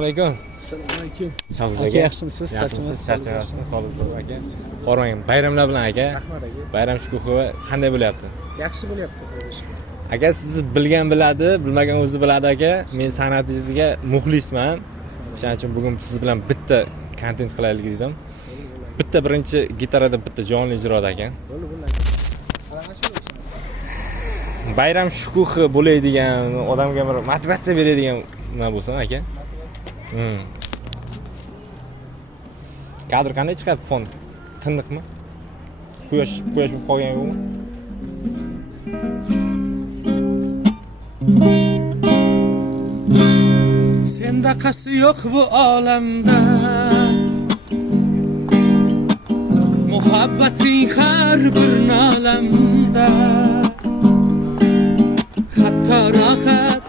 alaykum. Assalomu alaykum. Shahzod Aka yaxshimisiz? Charchamayapsiz. Sog'lik aka. Qormang, bayramlar bilan aka. Rahmat aka. Bayram shukuhi qanday bo'lyapti? Yaxshi bo'lyapti. Aka, sizni bilgan biladi, bilmagan o'zi biladi aka. Men san'atingizga muxlisman. Shuning uchun bugun siz bilan bitta kontent qilaylik dedim. Bitta birinchi gitarada bitta jonli ijroda aka. Bayram shukuhi bo'ladigan, odamga bir motivatsiya beradigan nima bo'lsin aka. Kadr qanday chiqadi fon? Tiniqmi? Quyosh bo'lib qolgan yo'qmi? Senda qasi yo'q bu olamda. Muhabbating har bir nolamda. Hatto rohat,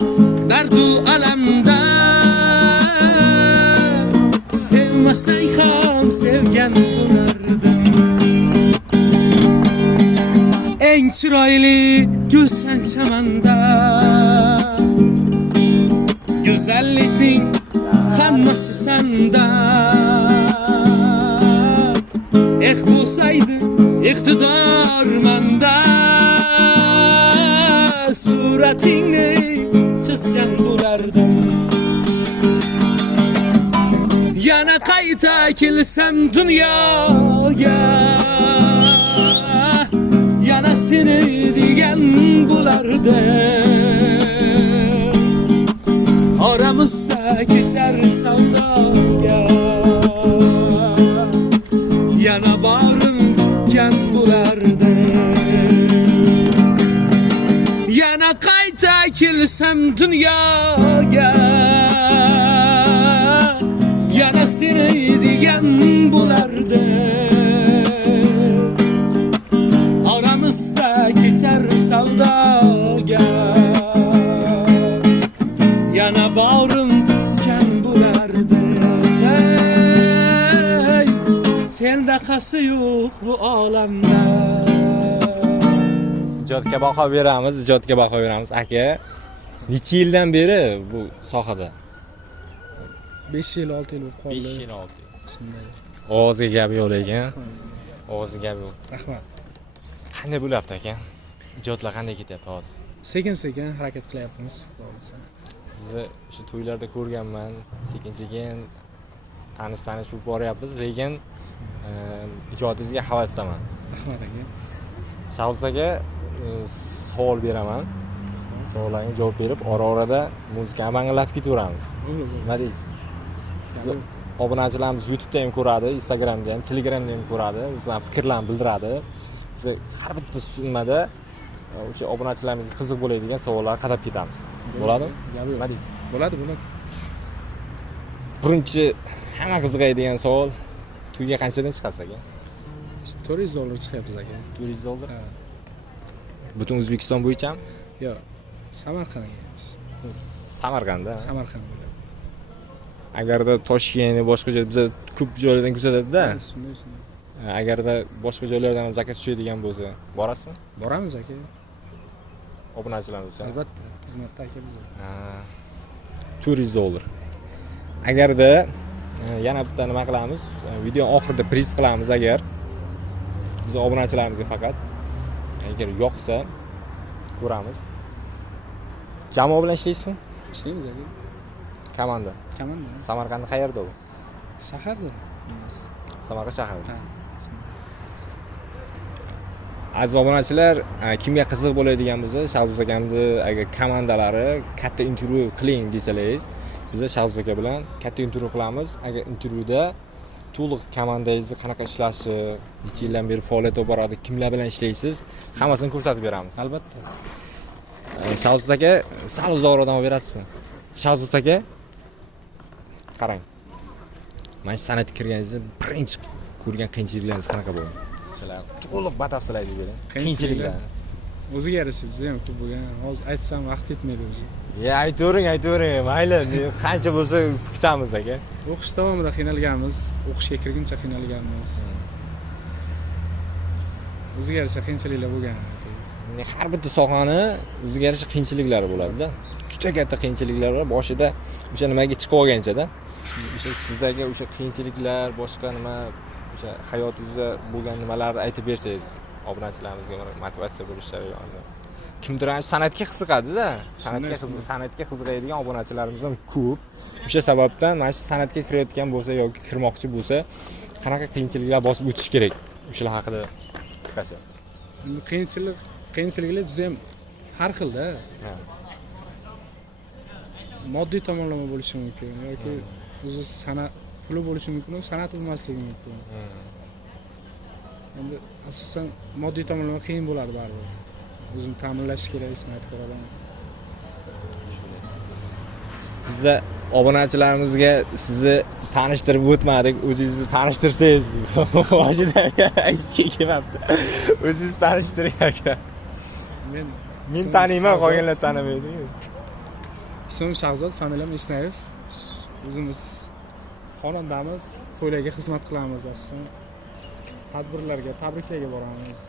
dardu alamda. Sevmasang ham sevgan bo'lardim. Eng chiroyli gulsan chamanda. Güzellikning hammasi sanda. Bo'lsaydi iqtidor manda. Suratingni chizgan bo'lardim. Yana qayta kelsam dunyoga, yana seni degan bo'lardim. Aramızda geçer savdoga, yana bağrın diken bulardı. Yana qayta kelsem dünyaya, yana seni diyen bulardı. Aramızda geçer savdoga, yana bağrım diken bulardı. Senda qasi yo'q bu olamda. Ijodga baho beramiz aka. Necha yildan beri bu sohada? 5 yil 6 yil bo'lib qoldi. 5 yil 6 yil. Shunday. Og'izga gap yo'q ekan. Og'izga gap yo'q. Rahmat. Qanday bo'lyapti aka? Ijodlar qanday ketyapti hozir? Sekin-sekin harakat qilyapmiz, bo'lsa. Sizni shu to'ylarda ko'rganman, sekin-sekin tanish bo'lib boryapmiz, lekin ijodingizga havasdaman. Rahmat aka. Shahzod aka, savol beraman. Savollarga javob berib, ora-orada muzikani mangillatib ketaveramiz. Nima deysiz? Biz obunachilarimiz YouTube'da ham ko'radi, Instagramda ham, Telegramda ham ko'radi, o'zlarining fikrlarini bildiradi. Biz har bitta sunnada o'sha obunachilarimizga qiziq bo'ladigan savollarni qadab ketamiz. Bo'ladimi? Nima deysiz? Bo'ladi. Birinchi hamma qiziqadigan savol, to'yga qanchadan chiqasiz aka? $400 chiqyapmiz aka. $400? Butun O'zbekiston bo'yichami? Yo'q. Samarqandga. Samarqandda. Samarqand bo'ladi. Agarda Toshkent boshqa joy biz ko'p joylardan kuzatadi-da. Shunday. Agarda boshqa joylardan ham zakaz tushadigan bo'lsa, borasizmi? Boramiz aka. Obunachilarimiz uchun. Albatta, xizmatda aka biz. $400. Agarda yana bitta nima qilamiz? Video oxirida priz qilamiz agar biz obunachilarimizga faqat agar yoqsa ko'ramiz. Jamoa bilan ishlaysizmi? Ishlaymiz aka. Komanda. Samarqandda qayerda u? Shaharda. Samarqand shahrida. Aziz obunachilar, kimga qiziq bo'ladigan bo'lsa, Shahzod akamni agar komandalari katta intervyu qiling desalaringiz, biz Shahzod aka bilan katta intervyu qilamiz. Agar intervyuda to'liq komandangizni qanaqa ishlashi, necha yildan beri faoliyat olib boradi, kimlar bilan ishlaysiz, hammasini ko'rsatib beramiz. Albatta. Shahzod aka, sal uzoqroqdan olib berasizmi? Shahzod aka, qarang. Mana shu san'atga kirganingizda birinchi ko'rgan qiyinchiliklaringiz qanaqa bo'ldi? To'liq batafsil aytib bering. Qiyinchiliklar. O'ziga yarasha juda ham ko'p bo'lgan. Hozir aytsam vaqt yetmaydi o'zi. Aytavering, mayli. Qancha bo'lsa kutamiz aka. O'qish davomida qiynalganmiz, o'qishga kirguncha qiynalganmiz. O'ziga yarasha qiyinchiliklar bo'lgan. Har bitta sohani o'ziga yarasha qiyinchiliklari bo'ladi-da. Juda katta qiyinchiliklar bor. Boshida o'sha nimaga chiqib olgancha-da. o'sha sizdagi o'sha qiyinchiliklar, boshqa nima o'sha hayotingizda bo'lgan nimalarni aytib bersangiz, obunachilarimizga bir motivatsiya bo'lishlari yo'q. Kimdir ana san'atga qiziqadi-da, san'atga qiziqadigan obunachilarimiz ham ko'p. O'sha sababdan mana shu san'atga kirayotgan bo'lsa yoki kirmoqchi bo'lsa, qanaqa qiyinchiliklar bosib o'tish kerak? O'shalar haqida qisqacha. Qiyinchiliklar juda ham har xilda. Moddiy tomonlama bo'lishi mumkin yoki o'zi puli bo'lishi mumkin, san'at bo'lmasligi mumkin. Endi asosan moddiy tomonlama qiyin bo'ladi baribir. O'zini ta'minlash kerak san'atkor odam. Bizda obunachilarimizga sizni tanishtirib o'tmadik, o'zingizni tanishtirsangiz, mashina aytishga kelmabdi. O'zingizni tanishtiring aka. Men taniyman, qolganlar tanimaydi. Ismim Shahzod, familiyam Esnayev. O'zimiz xonandamiz, to'ylarga xizmat qilamiz asosan. Tadbirlarga, tabriklarga boramiz.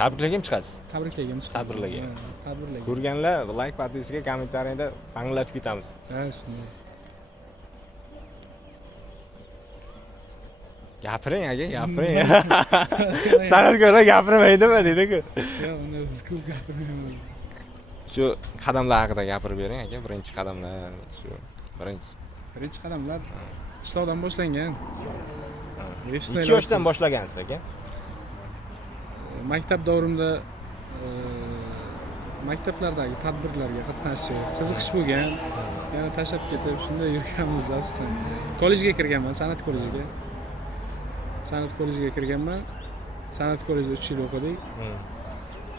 Tabriklarga ham chiqasiz? Tabriklarga ham chiqamiz. Tabriklarga. Tabriklarga. Ko'rganlar like partiyasiga kommentariyada banglatib ketamiz. Ha, shunday. Gapiring aka, gapiring. San'atkorlar gapirmaydimi dedi-ku. Yo'q, unda biz ko'p gapirmaymiz. Shu qadamlar haqida gapirib bering aka, birinchi qadamlar shu. Birinchi qadamlar qishloqdan boshlangan. 2 yoshdan boshlagansiz aka? Maktab davrimda maktablardagi tadbirlarga qatnashib, qiziqish bo'lgan. Yana tashlab ketib, shunday yurganmiz asosan. Kollejga kirganman, san'at kollejiga. San'at kollejiga kirganman. San'at kollejida 3 yil o'qidik.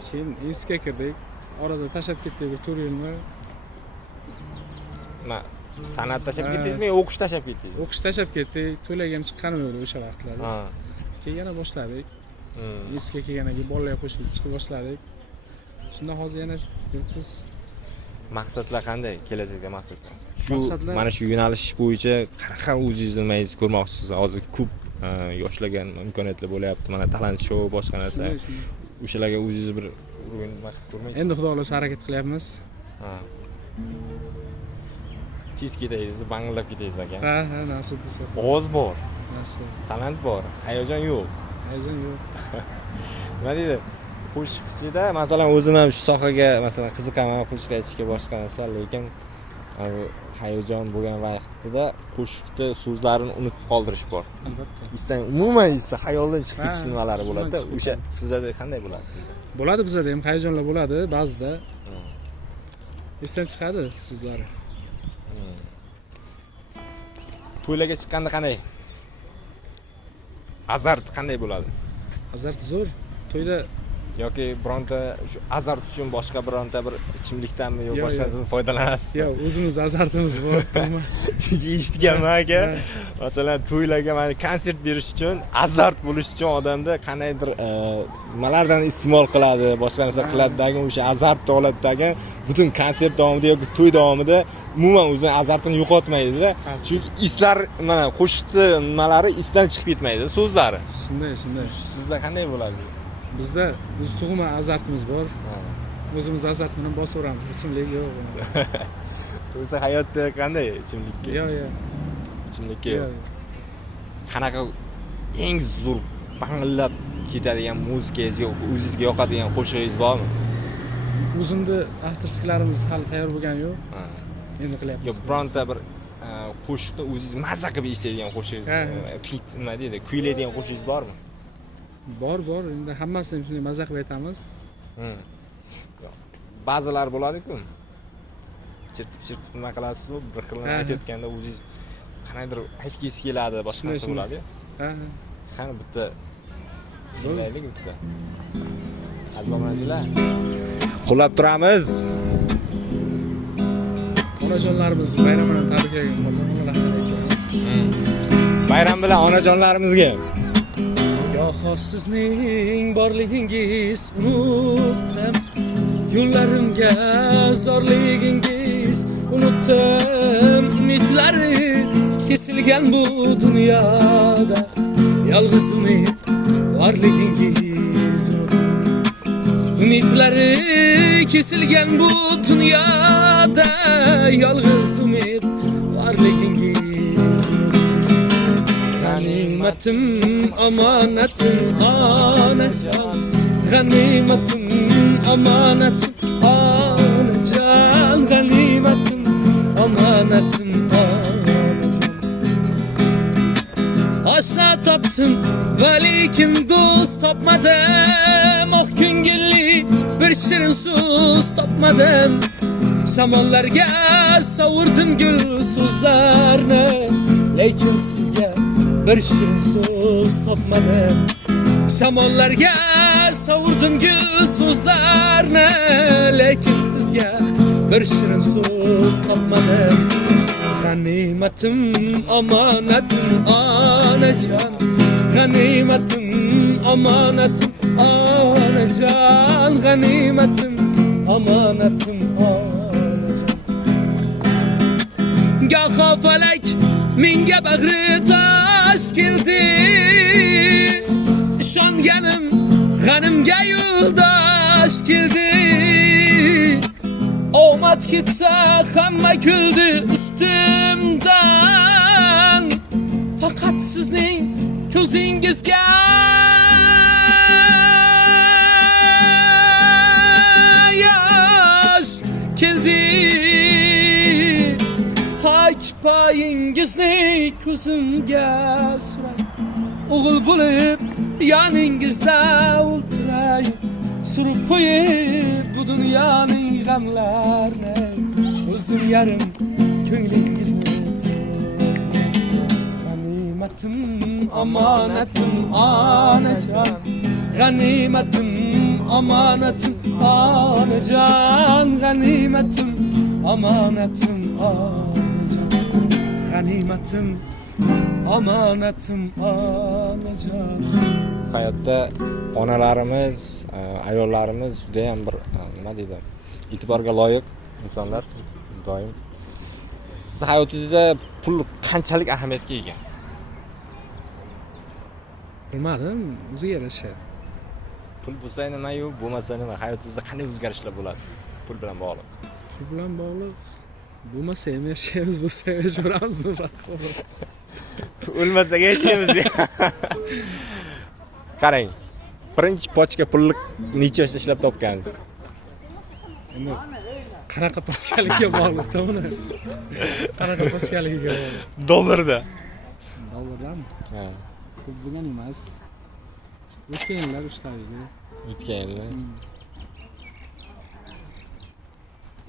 Keyin institutga kirdik. Orada tashlab ketdik bir 4 yilmi. San'at tashlab ketdingizmi yo o'qish tashlab ketdingiz? O'qish tashlab ketdik. To'ylarga ham chiqqanim yo'q o'sha vaqtlarda. Keyin yana boshladik. Institutga kelgandan keyin bolalarga qo'shilib chiqa boshladik. Shunda hozir yana biz maqsadlar qanday? Kelajakda maqsadlar. Maqsadlar mana shu yo'nalish bo'yicha qanaqa o'zingizni nimangizni ko'rmoqchisiz? Hozir ko'p yoshlarga imkoniyatlar bo'lyapti. Mana talant show boshqa narsa. O'shalarga o'zingizni bir nima qilib ko'rmaysiz? Endi xudo xolasa harakat qilyapmiz. Tez ketaysiz, bangilab ketaysiz aka. Ha, nasib bo'lsa. Ovoz bor. Nasib. Talant bor, hayajon yo'q. Hayajon yo'q. Nima deydi? Qo'shiqchida, masalan, o'zim ham shu sohaga masalan qiziqaman, qo'shiq aytishga boshqa narsa, lekin hayajon bo'lgan vaqtida qo'shiqni so'zlarini unutib qoldirish bor. Albatta. Umuman xayoldan chiqib ketish nimalari bo'ladi-da. O'sha sizda qanday bo'ladi sizda? Bo'ladi, bizda ham hayajonlar bo'ladi ba'zida. Esdan chiqadi so'zlari. To'ylarga chiqqanda qanday? Azart qanday bo'ladi? Azart zo'r. To'yda yoki bironta shu azart uchun boshqa bironta bir ichimlikdanmi yo boshqasidan foydalanasizmi? Yo'q, o'zimiz azartimiz bor. Chunki eshitganman aka. Masalan, to'ylarga mana konsert berish uchun, azart bo'lish uchun odamda qandaydir nimalardan iste'mol qiladi, boshqa narsa qiladidagi o'sha azart holatdagi butun konsert davomida yoki to'y davomida umuman o'zini azartini yo'qotmaydi-da. Chunki islar mana qo'shiqni nimalari isdan chiqib ketmaydi, so'zlari. Shunday. Sizda qanday bo'ladi? Bizda o'z tug'ma azartimiz bor. O'zimiz azart bilan bosaveramiz. Ichimlik yo'q. O'zi hayotda qanday ichimlikka? Yo'q. Ichimlikka yo'q. Qanaqa eng zo'r bangillab ketadigan musikangiz yo'q, o'zingizga yoqadigan qo'shig'ingiz bormi? O'zimda avtorsklarimiz hali tayyor bo'lgani yo'q. Endi qilyapmiz. Yo'q, bironta bir qo'shiqni o'zingiz mazza qilib eshitadigan qo'shigingiz, nima deydi, kuylaydigan qo'shigingiz bormi? Bor. Endi hammasini ham shunday mazza qilib aytamiz. Ba'zilar bo'ladi-ku. Chirtib nima qilasiz-ku, bir xilni aytayotganda o'zingiz qanaydir aytgingiz keladi, boshqa narsa bo'ladi. Qani bitta tinglaylik bitta. Aziz obunachilar, qo'llab turamiz. Onajonlarimiz bayram bilan tabriklagan bo'lamiz. Bayram bilan onajonlarimizga. Goho sizning borligingiz unutdim, yo'llarimga zorligingiz unutdim, umidlari kesilgan bu dunyoda, yolg'iz umid borligingiz unutdim, umidlari kesilgan bu dunyoda, yolg'iz umid borligingiz G'animatim omonatim onajon, g'animatim omonatim onajon, g'animatim omonatim onajon. Oshna topdim va lekin do'st topmadim, oq ko'ngilli bir shirin so'z topmadim. Shamollarga savurdim gul so'zlarni, lekin sizga bir shirin so'z topmadim. Shamollarga savurdim gul so'zlarni, lekin sizga bir shirin so'z topmadim. G'animatim omonatim onajon, g'animatim omonatim onajon, g'animatim omonatim onajon. Goho falak menga bag'ri tosh keldi, ishonganim g'animga yo'ldosh keldi. Omad ketsa hamma kuldi ustimdan, faqat sizning ko'zingizga yosh keldi. Hak poyingizni ko'zimga suray, o'g'il bo'lib yoningizda o'ltiray, surib qo'yib bu dunyoning g'amlarini, o'zim yarim ko'nglingizni. G'animatim omonatim onajon, g'animatim omonatim onajon, g'animatim omonatim onajon, g'animatim omonatim onajon. Hayotda onalarimiz, ayollarimiz juda ham bir nima deydi, e'tiborga loyiq insonlar doim. Siz hayotingizda pul qanchalik ahamiyatga ega? Bilmadim, o'ziga yarasha. Pul bo'lsa nima-yu, bo'lmasa nima? Hayotingizda qanday o'zgarishlar bo'ladi pul bilan bog'liq? Pul bilan bog'liq bo'lmasa ham yashaymiz, bo'lsa ham yashayveramiz. O'lmasak yashaymiz. Qarang. Birinchi pochka pulni necha yoshda ishlab topgansiz? Endi qanaqa pochkaligiga bog'liq-da buni. Qanaqa pochkaligiga bog'liq. Dollarda. Dollardanmi? Ha. Ko'p bo'lgan emas. O'tgan yillar ushlaydi. O'tgan yillar.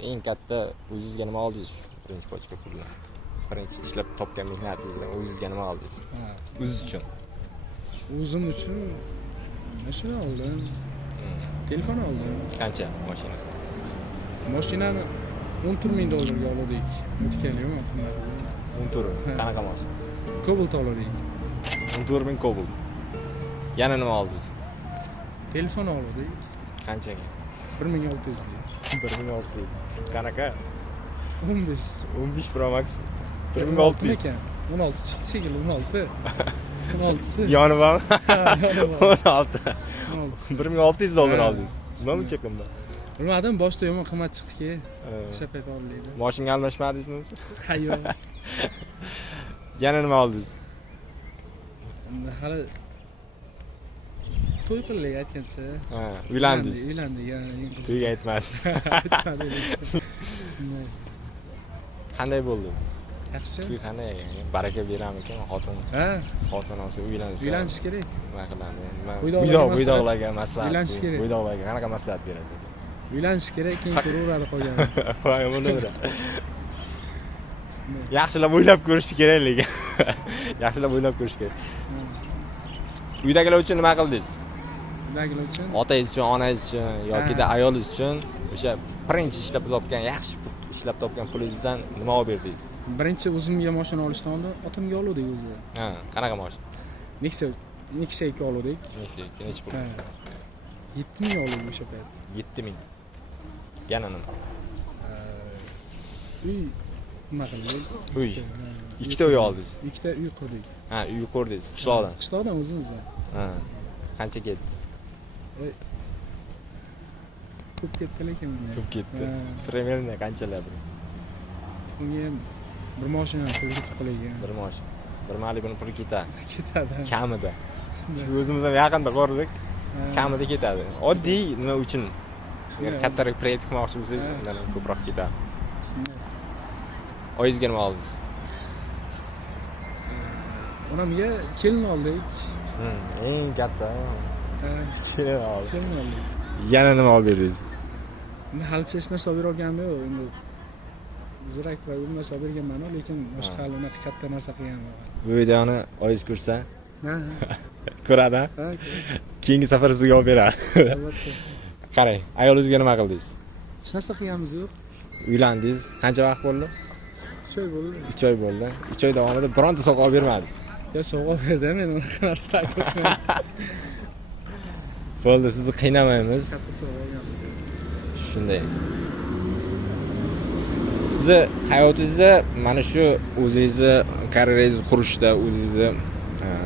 Eng katta o'zingizga nima oldingiz birinchi pochka pulni? Birinchi ishlab topgan mehnatingizdan o'zingizga nima oldingiz? Ha. O'zingiz uchun. O'zim uchun mashina oldim. Telefon oldim. Qancha mashina? Mashinani $14,000 oldik. O'tgan yil qimmat. 14. Qanaqa mashina? Cobalt oldik. 14,000 Cobalt. Yana nima oldingiz? Telefon oldik. Qanchaga? 1,600 ga. 1,600. Qanaqa? 15. 15 Pro Max. 16 1,600. ekan. 16 chiqdi shekilli, 16. 16si. Yoni bormi? Yoni bor. 16. 1,600 dollar oldingiz. Nima buncha qimmat? Bilmadim, boshda yomon qimmat chiqdi-ki. O'sha payt oldik. Mashinaga almashmadingizmi o'zi? Ha, yo'q. Yana nima oldingiz? Hali to'y qildik aytgancha. Ha, uylandingiz. Uylandik, yana eng qiziq. To'yga aytmadingiz. Shunday. Qanday bo'ldi? Yaxshi. To'y qanday ekan? Baraka beramikan xotin? Ha, Xotin olsa uylansa. uylanish kerak. Nima qiladi? Bo'ydoqlarga maslahat. uylanish kerak. Bo'ydoqlarga qanaqa maslahat beradi? Uylanish kerak, keyin ko'raveradi qolgan. Voy, buni. Yaxshilab o'ylab ko'rish kerak lekin. Yaxshilab o'ylab ko'rish kerak. Uydagilar uchun nima qildingiz? Uydagilar uchun Otangiz uchun, onangiz uchun yoki da ayolingiz uchun o'sha birinchi ishlab topgan, yaxshi ishlab topgan pulingizdan nima olib berdingiz? birinchi o'zimga mashina olishdan oldin otamga oluvdik o'zi. Ha, qanaqa mashina? Nexia 2 oluvdik. Nexia, necha pul? 7,000 oluvdik o'sha payt. 7,000. Yana nima? Uy nima qildik? Uy. Ikkita uy oldingiz. Ikkita uy qurdik. Ha, uy qurdingiz, qishloqdan. Qishloqdan o'zimizdan. Ha. Qancha ketdi? Ko'p ketdi lekin. Ko'p ketdi. Примерно qanchalar? Unga ham bir mashina puli ketib qolgan. Bir mashina. Bir Malibu'ning puli ketadi. Ketadi. Kamida. Shunday. O'zimiz ham yaqinda ko'rdik. Kamida ketadi. Oddiy nima uchun? Shunday. Kattaroq proyekt qilmoqchi bo'lsangiz, undan ham ko'proq ketadi. Shunday. Oyingizga nima oldingiz? Onamga kelin oldik. Eng katta. Ha, Kelin oldi. kelin oldik. Yana nima olib berdingiz? Endi halicha hech narsa olib bera olganim yo'q. Endi zirak va u narsa olib berganman, lekin boshqa hali unaqa katta narsa qilganim yo'q. Bu videoni oyingiz ko'rsa, Ha, ko'radi. ha. Keyingi safar sizga olib beradi. Albatta. Qarang, ayolingizga nima qildingiz? Hech narsa qilganimiz yo'q. Uylandingiz, qancha vaqt bo'ldi? 3 oy bo'ldi. 3 oy bo'ldi. 3 oy davomida bironta sovg'a olib bermadingiz. Ya sovg'a berdi, men unaqa narsa aytmayman. Bo'ldi, sizni qiynamaymiz. Katta sovg'a olganmiz. Shunday. Sizni hayotingizda mana shu o'zingizni karyerangizni qurishda, o'zingizni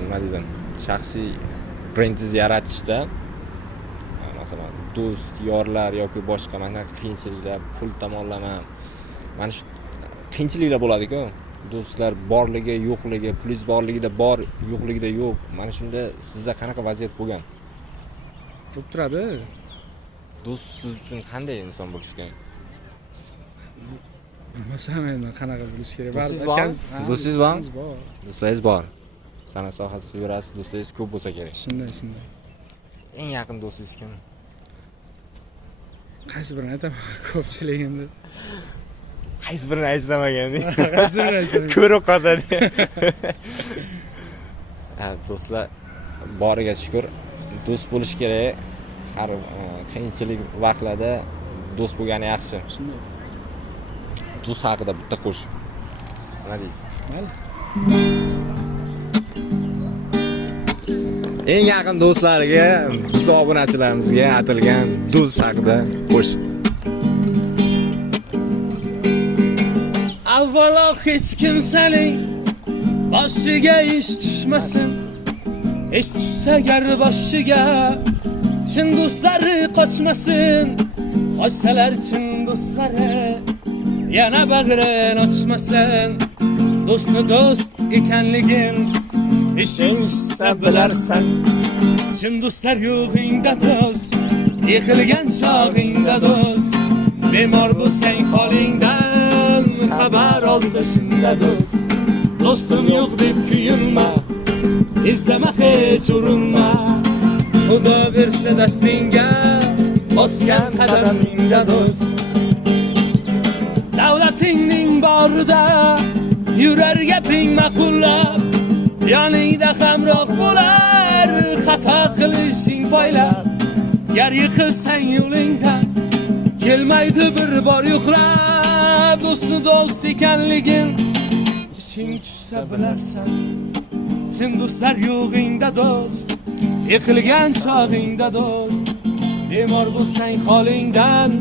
nima deydim, shaxsiy brendingizni yaratishda, masalan, do'st, yorlar yoki boshqa mana qiyinchiliklar, pul tomonlama, mana shu qiyinchiliklar bo'ladi-ku. Do'stlar borligi, yo'qligi, pulingiz borligida bor, yo'qligida yo'q. Mana shunda sizda qanaqa vaziyat bo'lgan? Bo'lib turadi. Do'st siz uchun qanday inson bo'lishi kerak? Bilmasam endi qanaqa bo'lishi kerak. Do'stingiz Baribir bormi? ha, Do'stingiz bormi? do'stingiz bor. Do'stlaringiz bor. San'at sohasida yurasiz, do'stlaringiz ko'p bo'lsa kerak. Shunday, shunday. Eng yaqin do'stingiz kim? Qaysi birini aytaman? Ko'pchilik endi. Qaysi birini aytsamaganding? Qaysi birini aytsam? Ko'rib qolsadi. Ha, do'stlar boriga shukr. Do'st bo'lish kerak. Har qiyinchilik vaqtlarda do'st bo'lgani yaxshi. Shunday. Do'st haqida bitta qo'shiq. Nima deysiz? Mayli. Eng yaqin do'stlariga, biz obunachilarimizga atilgan do'st haqida qo'shiq. Avvalo hech kimsaning boshiga ish tushmasin. Ish tushsa gar boshiga chin do'stlari qochmasin. Qochsalar chin do'stlari yana bag'rin ochmasin. Do'stni do'st ekanligin ishing tushsa bilarsan. Chin do'stlar yo'g'ingda do'st, yiqilgan chog'ingda do'st. Bemor bo'lsang holingdan xabar olsa shunda do'st. Do'stim yo'q deb kuyinma, izlama hech urinma. Xudo bersa dastingga, bosgan qadamingda do'st. Davlatingning borida yurar gaping ma'qullab, yoningda hamroh bo'lar xato qilishing poylab. Gar yiqilsang yo'lingdan, kelmaydi bir bor yo'qlab. Do'stni do'st ekanligin ishing tushsa bilarsan. Sen do'stlar yo'g'ingda do'st, yiqilgan chog'ingda do'st. Bemor bo'lsang holingdan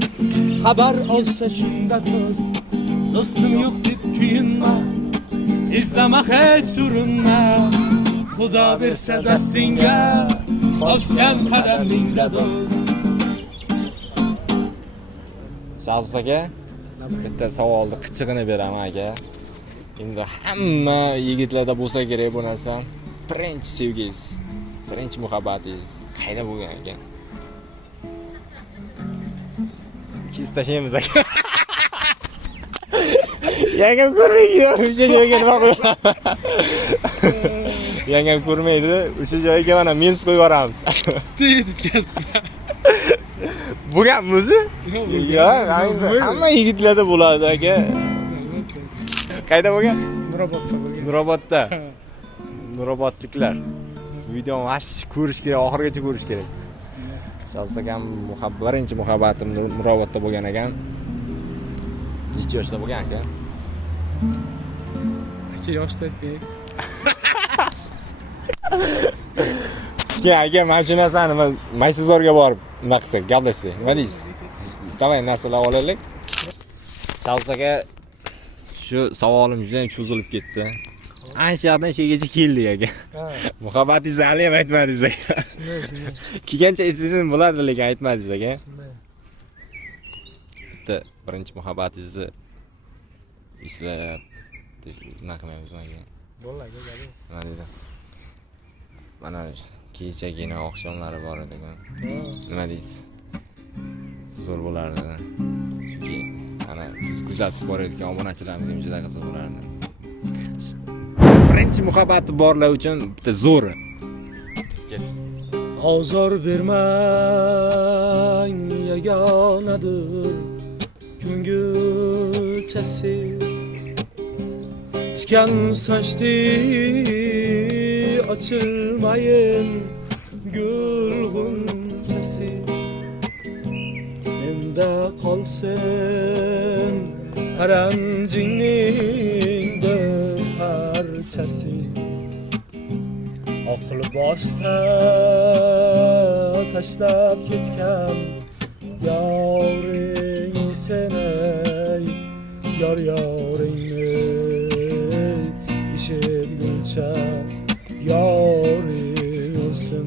xabar olsa shunda do'st. Do'stim yo'q deb kuyinma, izlama hech urinma. Xudo bersa dastingga, bosgan qadamingda do'st. Shahzod aka, bitta savolni qichig'ini beraman aka. Endi hamma yigitlarda bo'lsa kerak bu narsa. Birinchi sevgingiz, birinchi muhabbatingiz qayerda bo'lgan ekan? Kesib tashlaymiz aka. Yangam ko'rmaydi, o'sha joyga nima qo'yamiz? Yangam ko'rmaydi, o'sha joyga mana minus qo'yib yuboramiz. Tetkazib. Bo'lganmi o'zi? Yo'q, hamma yigitlarda bo'ladi aka. Qayerda bo'lgan? Nurobodda bo'lgan. Nurobodda. Nurobodliklar. Videoni vash ko'rish kerak, oxirigacha ko'rish kerak. Shahzod akam birinchi muhabbatim Nurobodda bo'lgan ekan. Necha yoshda bo'lgan aka? Aka yoshda aytmaylik. Keyin aka mashinasini Maysazorga borib nima qilsak, gaplashsak, nima deysiz? Davay narsalar olaylik. Shahzod aka, shu savolim juda ham cho'zilib ketdi. Ancha yoqdan shungacha keldik aka. Muhabbatingizni hali ham aytmadingiz aka. Shunday. Kelgancha aytsangiz bo'ladi, lekin aytmadingiz aka. Shunday. Birinchi muhabbatingizni eslab nima qilmaymiz aka. Bo'ladi, gadi. Nima deydi? Mana kechagina oqshomlari bor edi-ku. Nima deysiz? Zo'r bo'lardi. Chunki ana biz kuzatib borayotgan obunachilarimiz ham juda qiziq bo'lardi. Birinchi muhabbati borlar uchun bitta zo'ri. Ozor bermang yagonadir ko'ngilchasi Tikan sochdi ochilmayin gul g'unchasi Menda qolsin paranjingning bir parchasi Oqil boshda tashlab ketgan yoring seni yoringni eshitguncha yoring o'lsin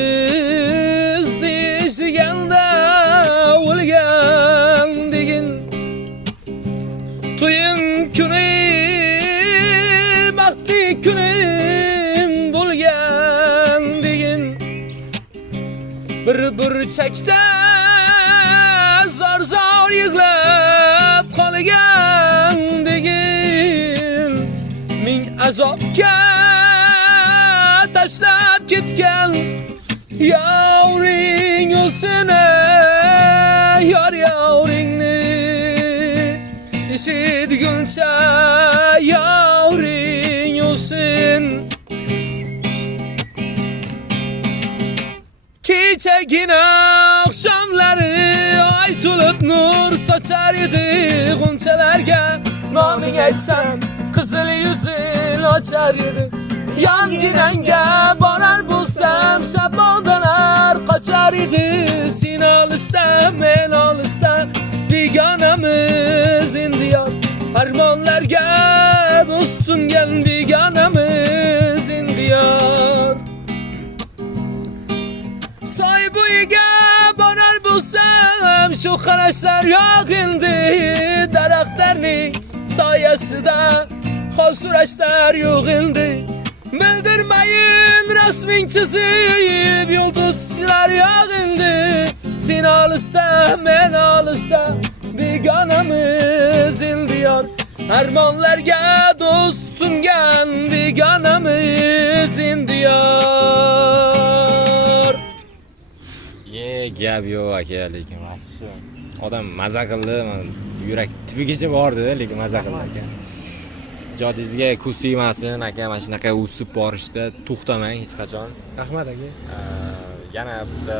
sevganmisiz deyishganda o'lgan degin to'yim kuni baxtli kunim bo'lgan degin bir burchakda zor yig'lab qolgan degin ming azobga tashlab ketgan yoring o'lsin yoringni eshitguncha yoring o'lsin kechagina oqshomlari oy to'lib nur sochar edi g'unchalarga noming aytsam qizil yuzin ochar edi yonginangga borar bo'lsam shabodalar qochar edi sen olisda men olisda begonamiz endi yor armonlarga do'st tutingan begonamiz endi yor soy bo'yiga borar bo'lsam shu qarashlar yo'q endi daraxtlarning soyasida xosirashlar yo'q endi bildirmayin rasming chizib yulduzlar yo'q endi sen olisda men olisda begonamiz endi yor armonlarga do'st tutingan begonamiz endi yor Gap yo'q aka, lekin vaqti odam maza qildi, yurak tipigacha bordi, lekin maza qildi aka. Ijodingizga ko'z tegmasin aka, mana shunaqa o'sib borishda to'xtamang hech qachon. Rahmat aka. Yana bitta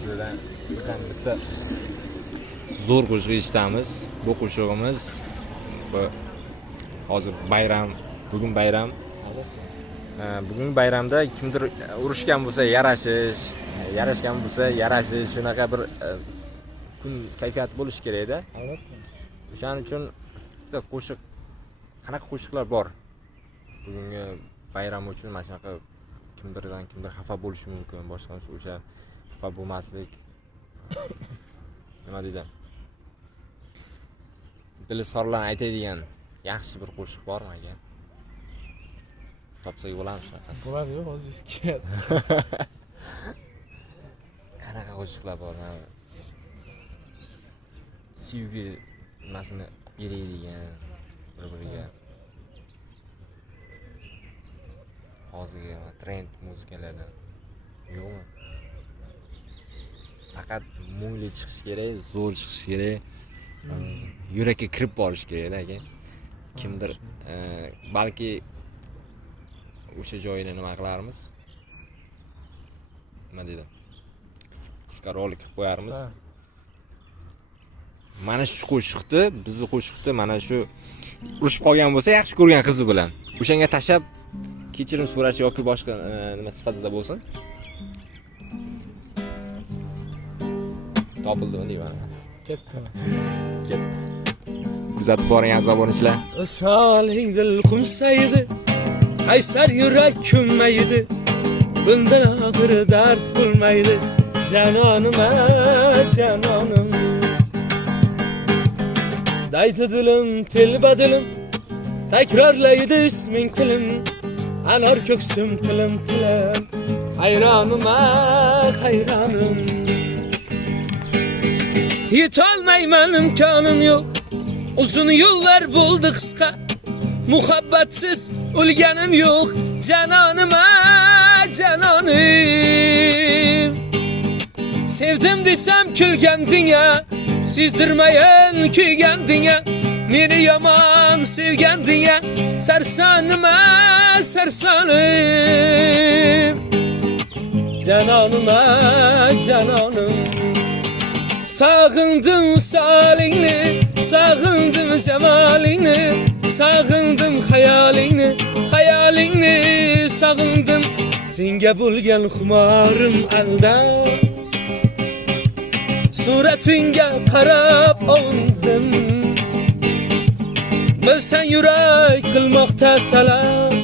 sizdan bitta zo'r qo'shiq eshitamiz. Bu qo'shig'imiz hozir bayram, bugun bayram. Bugun bayramda kimdir urushgan bo'lsa yarashish, yarashgan bo'lsa yarashish, shunaqa bir kun kayfiyati bo'lishi kerak-da. Albatta. O'shaning uchun bitta qo'shiq, qanaqa qo'shiqlar bor? Bugungi bayram uchun mana shunaqa kimdir xafa bo'lishi mumkin, boshqasi o'sha xafa bo'lmaslik. Nima deydi? Dili sorlarni aytadigan yaxshi bir qo'shiq bormi aka? Topsak bo'ladimi shunaqasi? Bo'ladi-yu, hozir eski. Qanaqa qo'shiqlar bor? Sevgi nimasini beradigan bir-biriga. Hozirgi trend muzikalardan yo'qmi? Faqat mo'ngli chiqish kerak, zo'r chiqish kerak. Yurakka kirib borish kerak aka. Kimdir balki o'sha joyini nima qilarmiz? Nima deydi? Qisqa rolik qilib qo'yarmiz. Mana shu qo'shiqni, bizni qo'shiqni mana shu urushib qolgan bo'lsa, yaxshi ko'rgan qizi bilan o'shanga tashab kechirim so'rash yoki boshqa nima sifatida bo'lsin. Topildimi deyman. Ketdi. Kuzatib boring aziz obunachilar. Soling dil qumsaydi, qaysar yurak kunmaydi. Bundan og'ir dard bo'lmaydi. Janonim, janonim. Daydi dilim, telba dilim, takrorlaydi isming tilim. Anor ko'ksim tilim tilim, hayronim hayronim. Yetolmayman imkonim yo'q, uzun yo'llar bo'ldi qisqa. Muhabbatsiz o'lganim yo'q, janonim janonim. Sevdim desam kulganding ya, sezdirmayin kuyganding ya. Meni yomon sevganding ya, sarsonim sarsonim. Janonim janonim. Sağındım salingni, sağındım zamalingni, sağındım hayalingni, hayalingni sağındım. Senga bo'lgan xumorim aldab, suratinga qarab ondim. Bilsan yurak qilmoqda talab,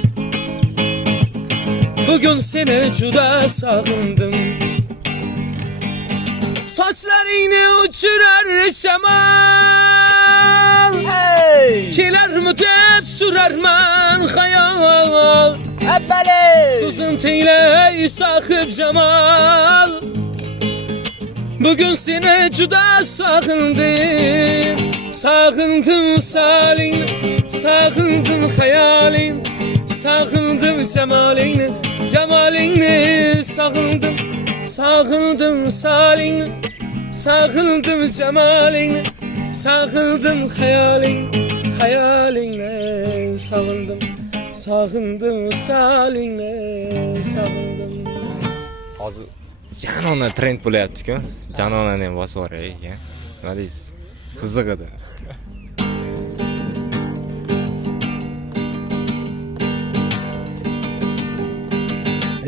bugun seni juda sog'indim. Saçlarını uçurar şamal, kelar mütep surarman hayal. Sızın teyle sahip cemal, bugün seni juda sağındım. Sağındım salin, sağındım hayalin, sağındım cemalini, cemalini sağındım. Sağındım salin, sağındım cemalin, sağındım hayalin, hayalinle sağındım, sağındım salinle sağındım. Hozir Janona trend bo'layapti-ku. Janonani ham bosib yuboray, aka. Nima deysiz? Qiziq edi.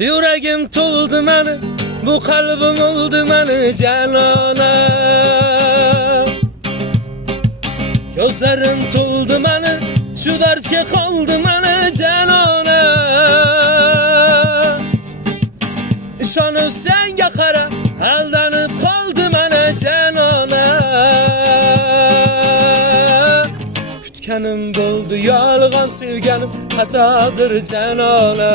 Yuragim to'ldi meni, bu qalbim o'ldi meni janona. Ko'zlarim to'ldi meni, shu dardga qoldi meni janona. Ishonib senga qarab, aldanib qoldi meni janona. Kutganim bo'ldi yolg'on, sevganim xatodir janona.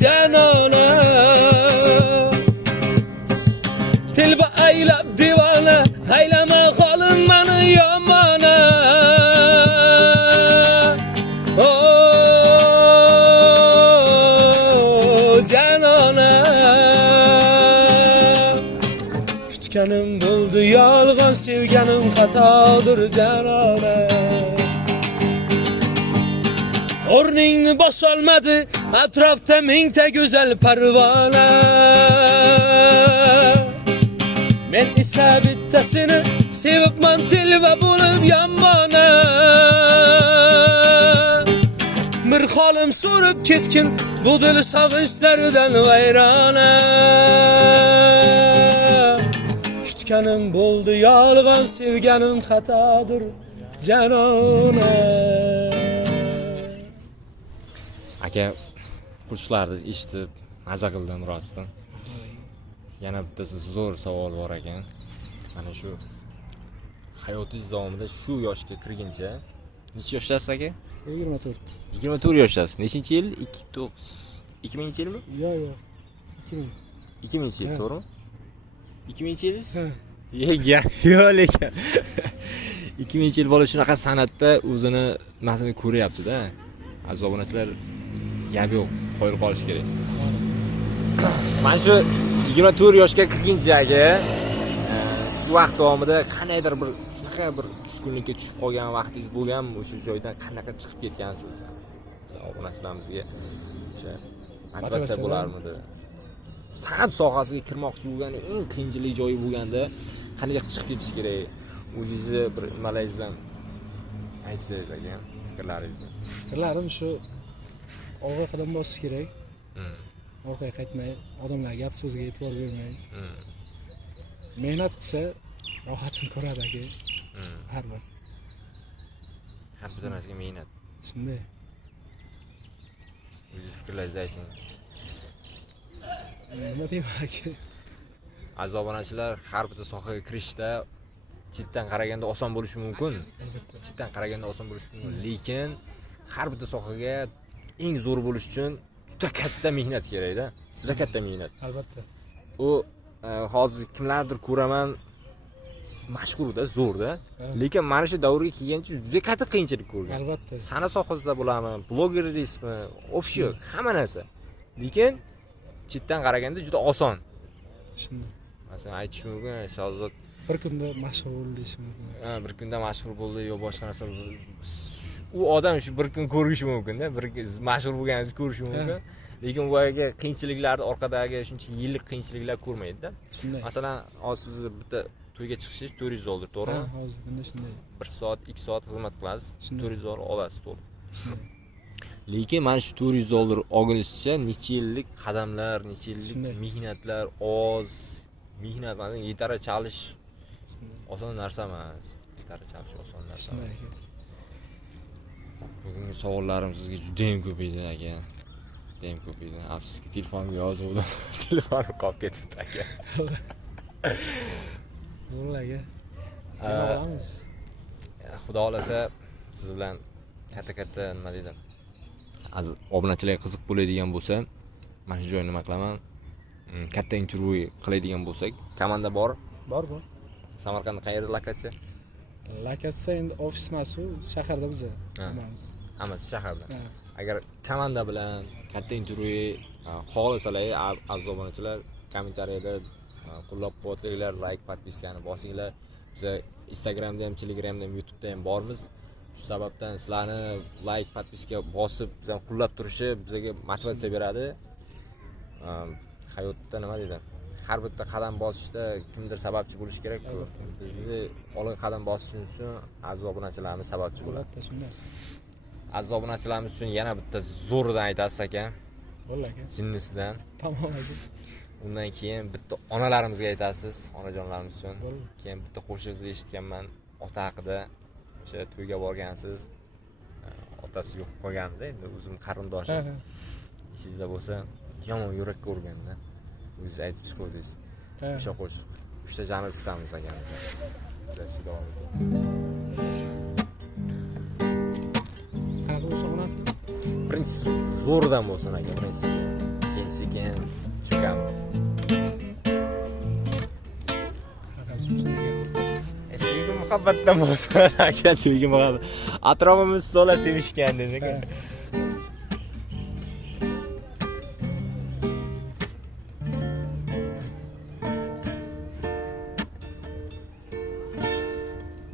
Janona, telba aylab divona, aylama qolin mani yomona. Janona, kutganim bo'ldi yolg'on, sevganim xatodir janona. O'rningni bosolmadi, atrofda mingta go'zal parvona. Men esa bittasini sevibman, telba bo'lib yomona. Bir holim so'rib ketgin, bu dil sog'inchlaridan vayrona. Kutganim bo'ldi yolg'on, sevganim xatodir janona. Aka, qo'shiqlarni eshitib maza qildim rostdan. Yana bitta zo'r savol bor ekan. Mana shu hayotingiz davomida shu yoshga kirguncha necha yoshdasiz aka? 24. 24 yoshdasiz. Nechinchi yil? 2000-yilmi? Yo'q. 2000. 2000-yil, to'g'rimi? 2000-yiliz? Ha. Yo'q lekin. 2000-yil bola shunaqa san'atda o'zini nimasini ko'ryapti-da. Aziz obunachilar, gap yo'q, qo'yib qolish kerak. Mana shu 24 yoshga kirguncha aka, shu vaqt davomida qanaydir bir shunaqa bir tushkunlikka tushib qolgan vaqtingiz bo'lganmi? O'sha joydan qanaqa chiqib ketgansiz? Obunachilarimizga o'sha motivatsiya bo'larmidi? San'at sohasiga kirmoqchi bo'lgan eng qiyinchilik joyi bo'lganda qanaqa chiqib ketish kerak? O'zingizni bir nimalaringizdan aytsangiz aka, fikrlaringizni. Fikrlarim shu, orqa qadam bosish kerak. Orqaga qaytmay, odamlar gap so'ziga e'tibor bermay. Mehnat qilsa rohatini ko'radi aka. Har bir. Har bir narsaga mehnat. Shunday. O'zingiz fikrlaringizni ayting. Nima deyman aka? aziz obunachilar, har bitta sohaga kirishda chetdan qaraganda oson bo'lishi mumkin. Chetdan qaraganda oson bo'lishi mumkin, lekin har bitta sohaga eng zo'r bo'lish uchun juda katta mehnat kerak-da. Juda katta mehnat. Albatta. U hozir kimlardir ko'raman mashhurda, zo'rda, lekin mana shu davrga kelgancha juda katta qiyinchilik ko'rgan. Albatta. Sana sohasida bo'laman, bloger deysizmi, общий hamma narsa. Lekin chetdan qaraganda juda oson. Shunday. Masalan, aytish mumkin, Shahzod Bir kunda mashhur bo'ldi deyish mumkin. bir kunda mashhur bo'ldi yo boshqa narsa. U odam shu bir kun ko'rishi mumkin-da, bir mashhur bo'lganingizni ko'rishi mumkin. Lekin bu yerga qiyinchiliklarni orqadagi shuncha yillik qiyinchiliklar ko'rmaydi-da. Shunday. Masalan, hozir siz bitta to'yga chiqishingiz 400 dollar, to'g'rimi? Hozir kunda shunday. 1 soat, 2 soat xizmat qilasiz, Shunday. 400 dollar olasiz to'g'ri. Shunday. Lekin mana shu 400 dollar olgunizcha necha yillik qadamlar, necha yillik Shunday. mehnatlar, oz mehnat, masalan, gitara chalish oson narsa emas. Gitara chalish oson narsa emas. Shunday. Bugungi savollarim sizga juda ham ko'paydi aka. Juda ham ko'paydi. Afsuski telefonga yozuvdim. Telefonim qolib ketibdi aka. Bo'ladi. Olamiz. Xudo xolasa siz bilan katta nima deydi? Aziz obunachilarga qiziq bo'ladigan bo'lsa, mana shu joyni nima qilaman? Katta intervyu qiladigan bo'lsak, komanda bor. Bor. Samarqandda qayerda lokatsiya? Lokatsiya endi ofis emas-u, shaharda biz hammamiz. Hammasi shaharda. Agar komanda bilan katta intervyu xohlasalar, aziz obunachilar, kommentariyada qo'llab-quvvatlanglar, like, podpiskani bosinglar. Biz Instagramda ham, Telegramda ham, YouTube'da ham bormiz. Shu sababdan sizlarni like, podpiska bosib, bizani qo'llab turishi bizga motivatsiya beradi. Hayotda nima deydi? Har bitta qadam bosishda kimdir sababchi bo'lish kerak-ku. Bizni olg'a qadam bosishimiz uchun aziz obunachilarimiz sababchi bo'ladi. Albatta shunday. Aziz obunachilarimiz uchun yana bitta zo'ridan aytasiz aka. Bo'ladi. Jinnisidan. Tamom aka. Undan keyin bitta onalarimizga aytasiz, onajonlarimiz uchun. Keyin bitta qo'shiqni eshitganman, ota haqida. O'sha to'yga borgansiz. Otasi yo'q qolganda, endi o'zim qarindoshim. Esingizda bo'lsa, yomon yurakka urganda o'zingiz aytib chiqdingiz. O'sha qo'shiq. Uchta janr kutamiz akamiz. Qanaqa bo'lsa bo'ladi? Birinchisi zo'rdan bo'lsin aka, birinchisi. Keyin sekin chiqamiz. Sevgi muhabbatdan bo'lsin aka, sevgi muhabbat. Atrofimiz to'la sevishgan dedik.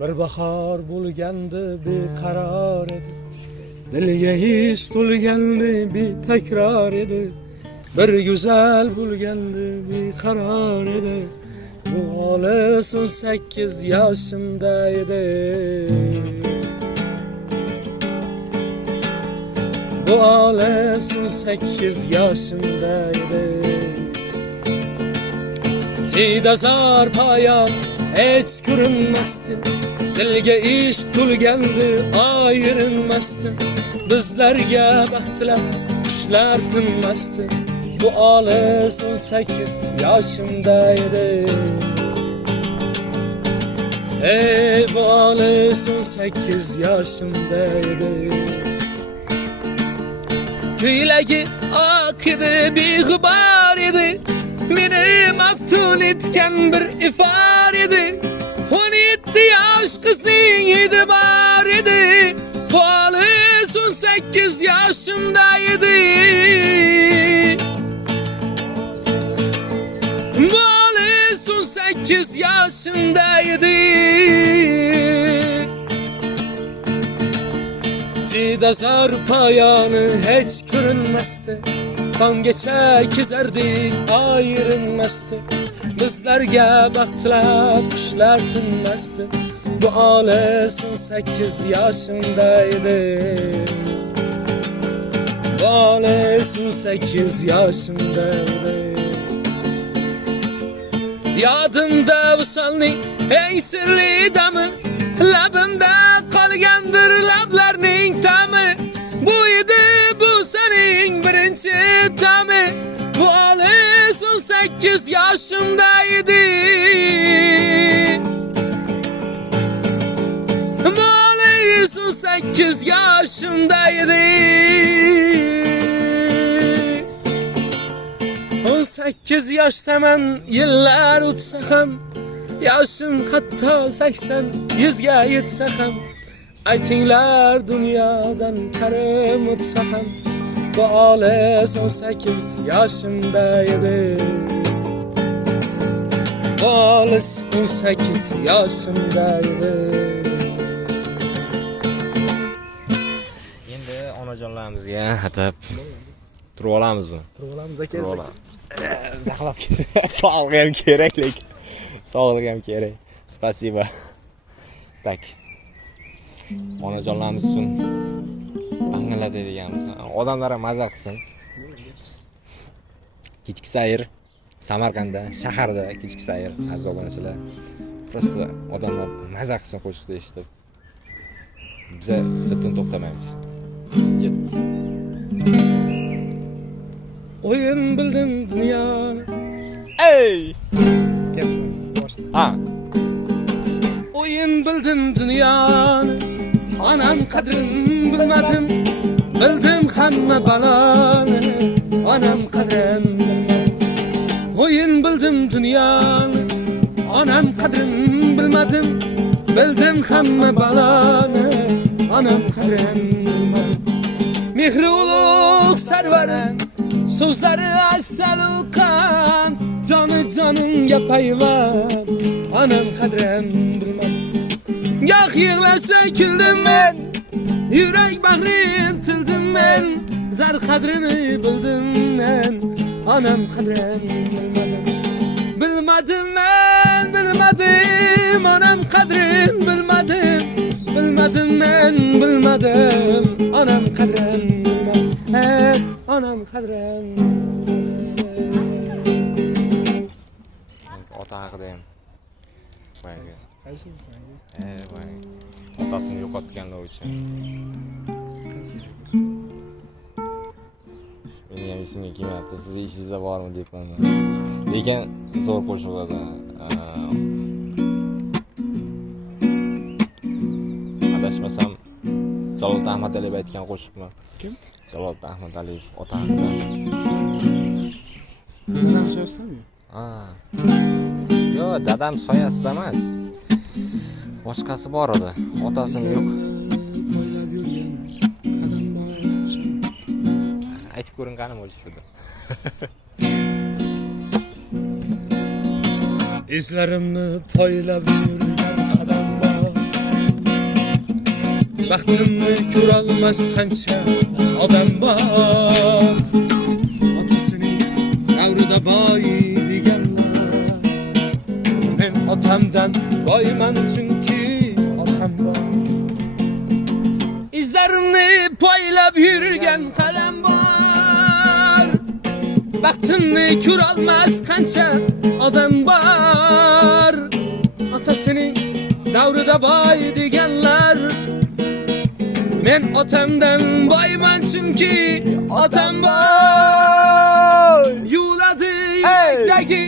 Bir bahor bo'lgandi beqaror edi. Dilga his to'lgandi betakror edi. Bir go'zal bo'lgandi beqaror edi. Bu olis 18 yoshimda edi. Bu olis 18 yoshimda edi. Jidazor poyon hech ko'rinmasdi. Dilga ish to'lgandi ayrinmasdi. Bizlarga baxtlar qushlar tinmasdi. Bu olis 18 yoshimda edi. Ey bu olis 18 yoshimda edi. Ko'ylagi oq edi, beg'ubor edi. Meni maftun etgan bir ifor edi. 17 yosh qizning hidi bor edi. Bu olis 18 yoshimda edi. Bu olis 18 yoshimda edi. Jidazor poyoni hech ko'rinmasdi. Tonggacha kezardik ayrinmasdi. Bizlarga baxtlar qushlar tinmasdi. Bu olis 18 yoshimda edi. Bu olis 18 yoshimda edi. Yodimda visolning eng sirli dami, labimda qolgandir lablarning ta'mi. Bu edi bu sening birinchi ta'mi. Bu olis 18 yaşımda idi. Mali 18 yaşımdaydı. 18 yaşda men yıllar o'tsa ham, yaşım hatta 80 100ga yetsa ham, aytinglar dunyodan karim o'tsa ham, bu olis 18 yaşımda edi. Bu olis 18 yaşımda edi. Endi onajonlarimizga atab turib olamizmi? Turib olamiz aka. Turib olamiz. Saqlab ketdi. Sog'liq ham kerak, lekin sog'liq ham kerak. Spasibo. Tak. Onajonlarimiz uchun bangala deydiganmiz. Odamlar ham maza qilsin. Kechki sayr Samarqandda, shaharda kechki sayr azobachilar. Prosta odamlar maza qilsin qo'shiqni eshitib. Biz chetdan to'xtamaymiz. Ket. O'yin bildim dunyoni. Ey! Ha. O'yin bildim dunyoni. Onam qadrini bilmadim. Bildim hamma baloni. Onam qadrini bilmadim. O'yin bildim dunyoni. Onam qadrini bilmadim. Bildim hamma baloni. Onam qadrini bilmadim. Mehri ulug' sarvarim, so'zlari asal uqqan, joni jonimga payvand, onam qadrini bilmadim. Goh yig'lasa kuldim men, yurak bag'rin tildim men, zar qadrini bildim men, onam qadrini bilmadim. Bilmadim men, bilmadim, onam qadrini bilmadim. Bilmadim men, bilmadim, onam qadrini bilmadim. Onam qadrini bilmadim. Ota haqida ham. Voyga. Qaysi sen? Voy. Otasini yo'qotganlar uchun. Meni ham esimga kelmayapti. Sizni ishingizda bormi deyapman. Lekin zo'r qo'shiq edi. Adashmasam Jaloliddin Ahmadaliyev aytgan qo'shiqmi? Kim? Jaloliddin Ahmadaliyev ota haqida. Dadam so'zlami? Ha. Yo, dadam soyasida emas. Boshqasi bor edi. Otasini yo'q. Poylab yurgan qadam bor. Aytib ko'ring qani o'lishdi. Izlarimni poylab yurgan qadam bor. Baxtimni ko'rolmas qancha odam bor. Otasining davrida boy deganlar. Men otamdan boyman chunki otam bor. Izlarimni poylab yurgan qadam bor. Baxtimni ko'rolmas qancha odam bor. Otasining davrida boy deganlar. Men otamdan boyman chunki otam bor. Yuladi yurakdagi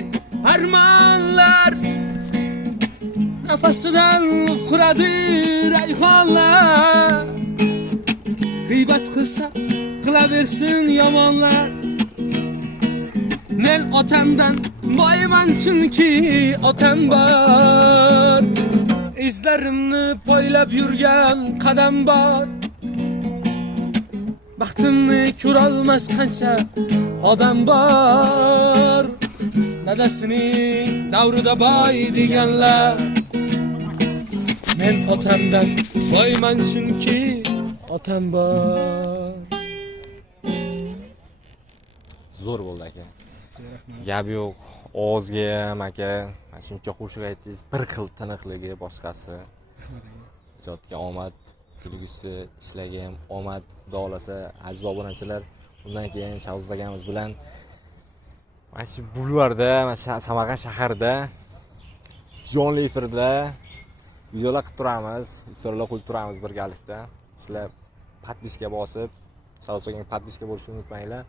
armonlar, nafasidan quradi rayhonlar. G'iybat qilsa qilaversin yomonlar. Men otamdan boyman chunki otam bor. Izlarimni poylab yurgan qadam bor. Baxtimni ko'rolmas qancha odam bor. Dadasining davrida boy deganlar. Men otamdan boyman chunki otam bor. Zo'r bo'ldi aka. Gap yo'q, ovozga ham aka, mana shuncha qo'shiq aytdingiz, bir xil tiniqligi boshqasi. Ijodga omad, kelgusi ishlarga ham omad, xudo xolasa, aziz obunachilar, undan keyin Shavuz akamiz bilan mana shu bulvarda, mana Samarqand shaharida jonli efirda videolar qilib turamiz, istorlar qo'yib turamiz birgalikda. Sizlar podpiska bosib, Shavuz akaga podpiska bo'lishni unutmanglar.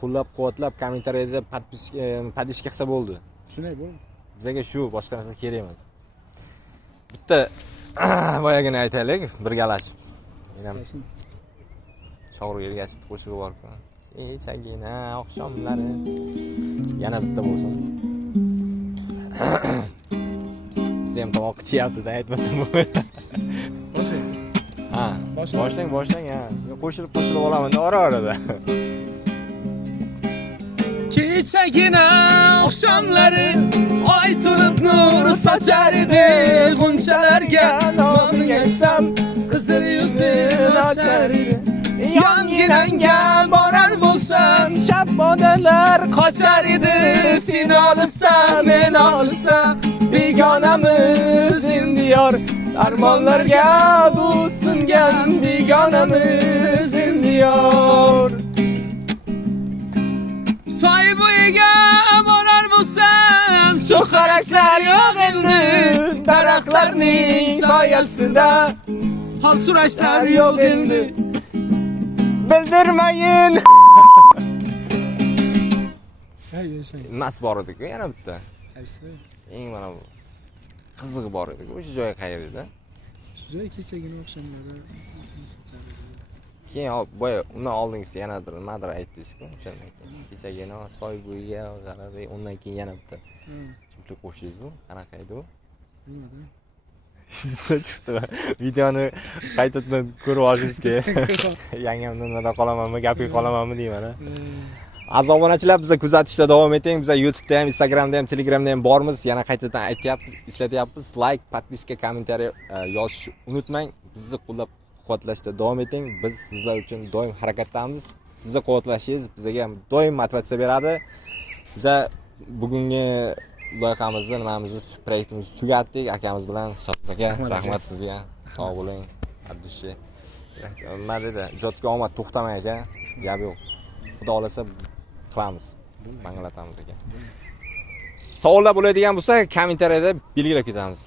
qo'llab-quvvatlab, kommentariyada podpiska qilsa bo'ldi. Shunday bo'ldi. Bizga shu boshqa narsa kerak emas. Bitta boyagini aytaylik, birgalashib. Men ham Qaysin? Sho'rga ergashib qo'shig'i bor-ku. Kechagina oqshomlari yana bitta bo'lsin. Biz ham tomoq qichyapti-da, aytmasam bo'ladi. Boshlang. Ha, boshlang ha. Qo'shilib olaman ora-orada. Kechagina oqshomlari oy to'lib nur sochar edi, g'unchalarga noming aytsam qizil yuzin ochar edi. Yongilanga borar bo'lsam shabbodalar qochar edi, sen olisda men olisda begonamiz indiyor, armonlarga do'st sungan begonamiz indiyor. Soy bo'yiga borar bo'lsam shu qarashlar yo'q endi, daraxtlarning soyasida hol so'rashlar yo'q endi. Bildirmayin. Hay, yashang. Mas bor edi-ku, yana bitta. Qaysi? Eng mana bu qizig'i bor edi-ku, o'sha joyga qayerda? Shu joy kechagina oqshomlari sochar edi. Keyin boya undan oldingisi yana nimadir aytdingiz-ku, o'shandan keyin kechagina soy bo'yiga qarab, undan keyin yana bitta juftlik qo'shdingiz-ku, qanaqa edi u? Bilmadim. Sizda chiqdi. Videoni qaytadan ko'rib olishimiz kerak. Yangamdan nima qolamanmi, gapiga qolamanmi deyman. Aziz obunachilar, bizni kuzatishda davom eting. Biz YouTube'da ham, Instagramda ham, Telegramda ham bormiz. Yana qaytadan aytyapmiz, eslatyapmiz. Like, podpiska, kommentariy yozishni unutmang. Bizni qo'llab-quvvatlashda davom eting. Biz sizlar uchun doim harakatdamiz. Sizni qo'llashingiz bizga ham doim motivatsiya beradi. Biz bugungi loyihamizni, nimamizni, proyektimizni tugatdik. Akamiz bilan Shohid aka, rahmat sizga. Sog' bo'ling. Addushi. Nima dedi? Ijodga omad to'xtamay aka. Gap yo'q. Xudo xolasa qilamiz. Manglatamiz aka. Savollar bo'ladigan bo'lsa, kommentariyada belgilab ketamiz.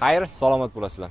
Xayr, salomat bo'lasizlar.